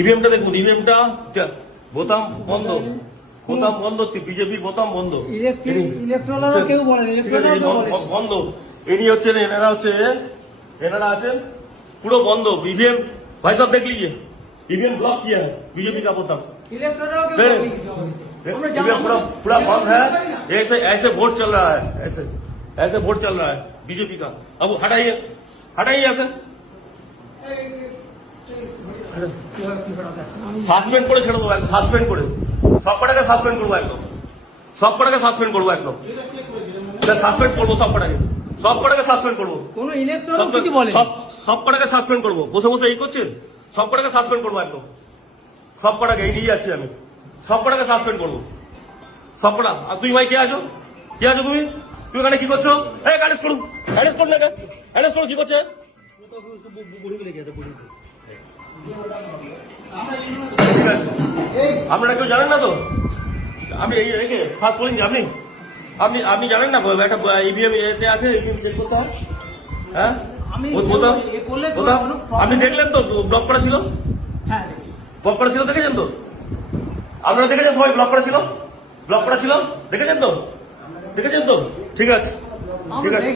ইভিএমটা দেখুন, ইভিএমটা বোতাম বন্ধ, বোতাম বন্ধ, বিজেপির বোতাম বন্ধ, কেউ বলে বন্ধ। ইনি হচ্ছেন, এনারা আছেন পুরো বন্ধ। ईवीएम भाई साहब देख लीजिए, ईवीएम ब्लॉक किया है बीजेपी का बोतम, ईवीएम पूरा बंद है। ऐसे ऐसे वोट चल रहा है, ऐसे वोट चल रहा है बीजेपी का। अब हटाइए, हटाइए ऐसे সাসপেন্ড করে ছেড়ে দেবো, সাসপেন্ড করে সব কটাকে সাসপেন্ড করবো, একদম সব কটাকে সাসপেন্ড করবো, একদম সাসপেন্ড করবো, সব কটাকে সাসপেন্ড করবো, কোন ইলেকট্রন কিছু বলে, সব কটাকে সাসপেন্ড করবো। বসে বসে এই করছেন, সব কটাকে সাসপেন্ড করবো, একদম সব কটাকে এই নিয়ে যাচ্ছি আমি, সব কটাকে সাসপেন্ড করবো, সব কটা। আর তুই ভাই কে আছো, কে আছো তুমি? তুমি এখানে কি করছো? এই অ্যারেস্ট করুন, অ্যারেস্ট করুন, অ্যারেস্ট করুন। কি করছে? আপনারা কেউ জানেন না তো? আমি এই ফার্স্ট বলিনি, আপনি জানেন না একটা ইভিএম এতে আছে, ইভিএম চেক করতে হয়। হ্যাঁ, আপনি দেখলেন তো ব্লক করা ছিল, ব্লক করা ছিল, দেখেছেন তো? আপনারা দেখেছেন সবাই ব্লক করা ছিল, ব্লক করা ছিল, দেখেছেন তো? দেখেছেন তো? ঠিক আছে, ঠিক আছে।